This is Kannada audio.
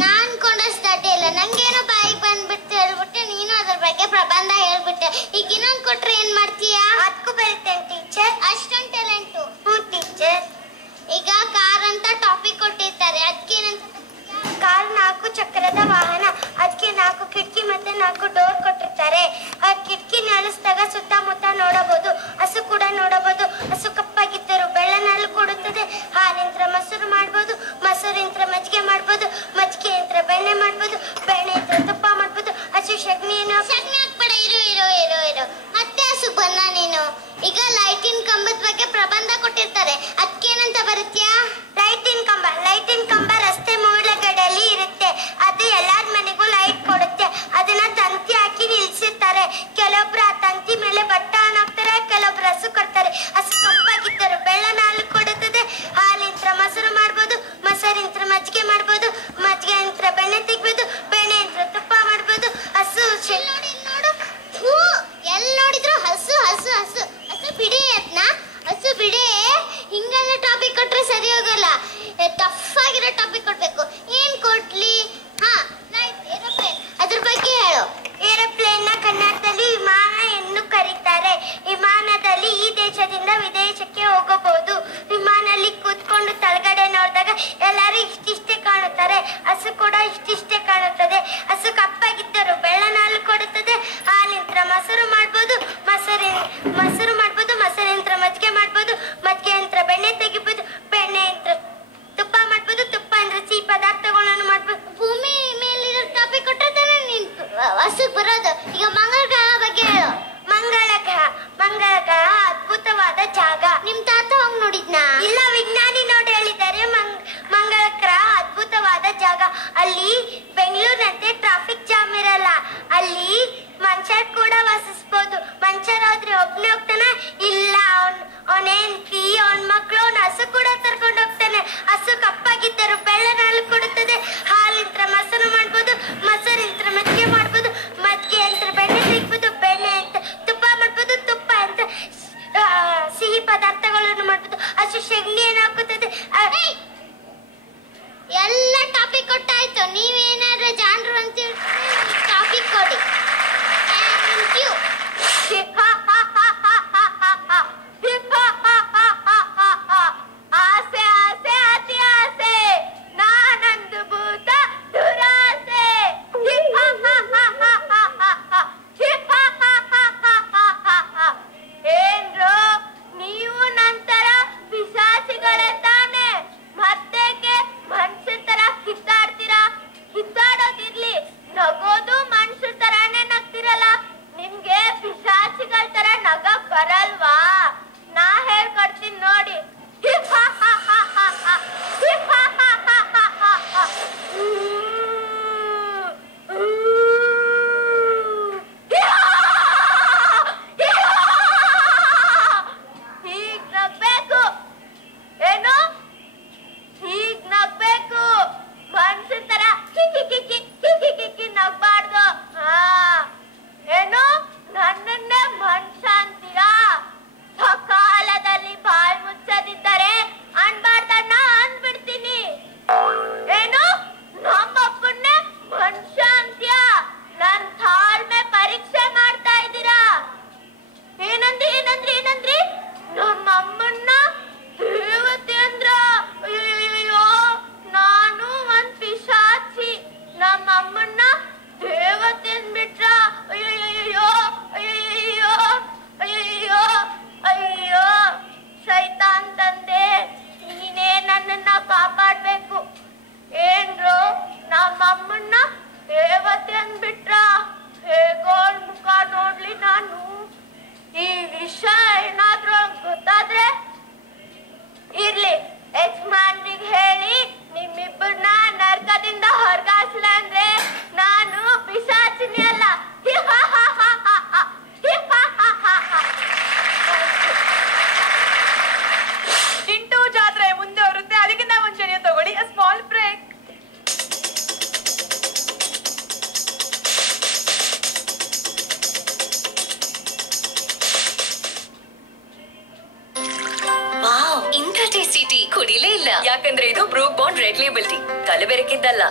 ನಾನು ಅನ್ಕೊಂಡಷ್ಟು ಅಡ್ಡಿ ಇಲ್ಲ. ನಂಗೇನೋ ಬಾಯಿಗೆ ಬಂದ್ಬಿಟ್ಟು ಹೇಳ್ಬಿಟ್ಟೆ, ನೀನು ಅದ್ರ ಬಗ್ಗೆ ಪ್ರಬಂಧ ಹೇಳ್ಬಿಟ್ಟೆ. ಈಗ ಇನ್ನೊಂದು ಕೊಟ್ರೆ ಏನ್ ಮಾಡ್ತೀಯಾ? ಅದಕ್ಕೂ ಬರುತ್ತೇನೆ ಟೀಚರ್. ಅಷ್ಟೊಂದು ಟ್ಯಾಲೆಂಟು? ಹ್ಞೂ ಟೀಚರ್. ಈಗ ಕಾರ್ ಅಂತ ಟಾಪಿಕ್ ಕೊಟ್ಟಿರ್ತಾರೆ, ಅದಕ್ಕೇನಂತ? ಕಾರ್ 4 ಚಕ್ರದ ವಾಹನ, ಅದಕ್ಕೆ 4 ಕಿಟಕಿ ಮತ್ತೆ 4 ಡೋರ್ ಕೊಟ್ಟಿರ್ತಾರೆ. ಆ ಕಿಟಕಿ ನಳಿಸಿದಾಗ ಸುತ್ತಮುತ್ತ ನೋಡಬಹುದು, ಹಸು ಕೂಡ ನೋಡಬಹುದು. ಹಸು ಕಪ್ಪಾಗಿದ್ದರು ಬೆಳ್ಳನಲ್ಲಿ ಕೊಡುತ್ತದೆ. ಹಾಲಿಂತ್ರ ಮೊಸರು ಮಾಡ್ಬೋದು, ಮೊಸರಿಂತ್ರ ಮಜ್ಜಿಗೆ ಮಾಡ್ಬೋದು, ಮಜ್ಜಿಗೆ ಯಂತ್ರ ಬೆಣ್ಣೆ ಮಾಡ್ಬೋದು, ಬೆಣ್ಣೆ ಯಂತ್ರ ತುಪ್ಪ ಮಾಡ್ಬೋದು. ಹಸು ಸಗಣಿ ಹಾಕ್ಬೇಡ, ಇರೋ ಮತ್ತೆ ಹಸು ಬನ್ನ ನೀನು. ಈಗ ಲೈಟಿನ ಕಂಬದ ಬಗ್ಗೆ ಪ್ರಬಂಧ ಕೊಟ್ಟಿರ್ತಾರೆ, ಅದಕ್ಕೇನಂತ ಬರುತ್ತ್ಯಾ? ಲೈಟಿನ ಕಂಬ ರಸ್ತೆ ಮೂಲೆಗಡೆಯಲ್ಲಿ ಇರುತ್ತೆ. ಅದು ಎಲ್ಲಾರ ಮನೆಗೂ ಲೈಟ್ ಕೊಡುತ್ತೆ. ಅದನ್ನ ತಂತಿ ಹಾಕಿ ನಿಲ್ಸಿರ್ತಾರೆ. ಕೆಲವೊಬ್ರು ಆ ತಂತಿ ಮೇಲೆ ಬಟ್ಟ ಹಾಕ್ತಾರೆ, ಕೆಲವೊಬ್ರು ಹಸು ಕೊಡ್ತಾರೆ. ಹಸು ಕಪ್ಪಾಗಿದ್ದರು ಬೆಳ್ಳನ ಹಾಲು ಕೊಡುತ್ತದೆ. ಹಾಲಿಂತ್ರ ಮೊಸರು ಮಾಡ್ಬೋದು, ಮೊಸರಿಂತ್ರ ಮಜ್ಜಿಗೆ ಮಾಡ್ಬೋದು, ಮಜ್ಜಿಗೆ ಯಂತ್ರ ಬೆಣ್ಣೆ ತೆಗ್ಬೋದು, ಬೆಣ್ಣೆ ಯಂತ್ರ ತುಪ್ಪ ಮಾಡ್ಬೋದು. ಹಸು ನೋಡು, ಎಲ್ಲಿ ನೋಡಿದ್ರು ಹಸು ಹಸು ಹಸು ಹಸು ಬಿಡಿ. ಅದನ್ನ ಹಸು ಬಿಡಿ. ಹಿಂಗೆಲ್ಲ ಟಾಪಿಕ್ ಕೊಟ್ರೆ ಸರಿ ಹೋಗಲ್ಲ. ಟಫ್ ಆಗಿರೋ ಟಾಪಿಕ್ ಕೊಡ್ಬೇಕು. ಏನ್ ಕೊಡ್ಲಿ? ಏರೋಪ್ಲೇನ್, ಅದ್ರ ಬಗ್ಗೆ ಹೇಳು. ಏರೋಪ್ಲೇನ್ ನ ಕನ್ನಡದಲ್ಲಿ ವಿಮಾನ ಎಂದು ಕರೀತಾರೆ. ವಿಮಾನದಲ್ಲಿ ಈ ದೇಶದಿಂದ ವಿದೇಶಕ್ಕೆ ಹೋಗಬಹುದು. ವಿಮಾನಲ್ಲಿ ಕೂತ್ಕೊಂಡು ತಳಗಡೆ ನೋಡಿದಾಗ ಎಲ್ಲರೂ ಇಷ್ಟಿಷ್ಟೇ ಕಾಣುತ್ತಾರೆ. ಹಸು ಕೂಡ ಇಷ್ಟಿಷ್ಟೇ ಕಾಣುತ್ತದೆ. ಹಸು ಕಪ್ಪಾಗಿದ್ದರು ಬೆಳ್ಳನ ಹಾಲು ಕೊಡುತ್ತದೆ. ಹಾಲಿಂತ್ರ ಮೊಸರು ಮಾಡ್ಬೋದು, ಮೊಸರಿಂತ್ರ ಮಜ್ಜಿಗೆ ಮಾಡ್ಬೋದು, ಮಜ್ಜಿಗೆ ಯಂತ್ರ ಬೆಣ್ಣೆ ತೆಗಿಬೋದು, ಬೆಣ್ಣೆ ಯಂತ್ರ ತುಪ್ಪ ಮಾಡ್ಬೋದು, ತುಪ್ಪ ಅಂದ್ರೆ ಸಿಹಿ ಪದಾರ್ಥಗಳನ್ನು ಮಾಡ್ಬೋದು. ಭೂಮಿ ಮೇಲಿರೋ ಟಾಪಿಕ್ ಕೊಟ್ಟರೆ ತಾನೇ ನೀನ್ ಹಸುಗ್ ಬರೋದು. ಈಗ ಮಂಗಳ ಗ್ರಹ ಬಗ್ಗೆ ಹೇಳು. ಮಂಗಳ ಗ್ರಹ ಅದ್ಭುತವಾದ ಜಾಗ. ನಿಮ್ ತಾತ ಹೋಗಿ ನೋಡಿದ್ನಾ? ಇಲ್ಲ, ವಿಜ್ಞಾನಿ ನೋಡಿ ಹೇಳಿದ್ದಾರೆ. ಮಂಗಳ ಗ್ರಹ ಅದ್ಭುತವಾದ ಜಾಗ. ಅಲ್ಲಿ ಬೆಂಗಳೂರಿನಂತೆ ಟ್ರಾಫಿಕ್ ಜಾಮ್ ಇರಲ್ಲ. ಅಲ್ಲಿ ಮನುಷ್ಯರು ಕೂಡ ವಾಸಿಸ್ಬೋದು. ಮನುಷ್ಯರಾದ್ರೆ ಒಬ್ನೇ ಹೋಗ್ತಾನೆ? ಇಲ್ಲ, ಅವನ ಹೆಂಡತಿ, ಅವನ ಮಕ್ಕಳು, ಅವನ ಹಸು ಕೂಡ ಕರ್ಕೊಂಡು ಹೋಗ್ತಾನೆ. ಹಸು ಕಪ್ಪಾಗಿದ್ದರು ಬೆಳ್ಳನ ಹಾಲು ಕೊಡುತ್ತದೆ. ಹಾಲಿಂತ್ರ ಮೊಸರು ಮಾಡ್ಬೋದು, ಮೊಸರಿಂತ್ರ ಮಜ್ಜಿಗೆ ಮಾಡ್ಬೋದು, ಮಜ್ಜಿಗೆ ಯಂತ್ರ ಬೆಣ್ಣೆ ತೆಗಿಬೋದು, ಬೆಣ್ಣೆ ಅಂತ ತುಪ್ಪ ಮಾಡ್ಬೋದು, ತುಪ್ಪ ಅಂತ ಸಿಹಿ ಪದಾರ್ಥಗಳನ್ನು ಮಾಡ್ಬೋದು. ಹಸು ಸಗಣಿಯನ್ನು ಹಾಕುತ್ತದೆ. ಎಲ್ಲ ಟಾಪಿಕ್ ಕೊಟ್ಟಾಯ್ತು. ನೀವೇನಾದ್ರೂ ಜಾನ್ರು ಅಂತ ಟಾಪಿಕ್ ಕೊಡಿ. Thank you. ಆಸೆ ಆಸೆ ಅತಿ ಆಸೆ, ನಾನಂದು ಭೂತ ದುರಾಸೆ. ಏನ್ರೋ ನೀವು ನಂತರ ಪಿಶಾಚಿಗಳೇ ತಾನೆ? ಮತ್ತೇಕೆ ಮನುಷ್ಯನ ತರ ಕಿತ್ತಾಡ್ತೀರಾ? ಕಿತ್ತಾಡೋದು ಕುಡಿಲೇ ಇಲ್ಲ. ಯಾಕಂದ್ರೆ ಇದು Brooke Bond red label tea. ಕಲಬೆರಕಿದ್ದಲ್ಲ.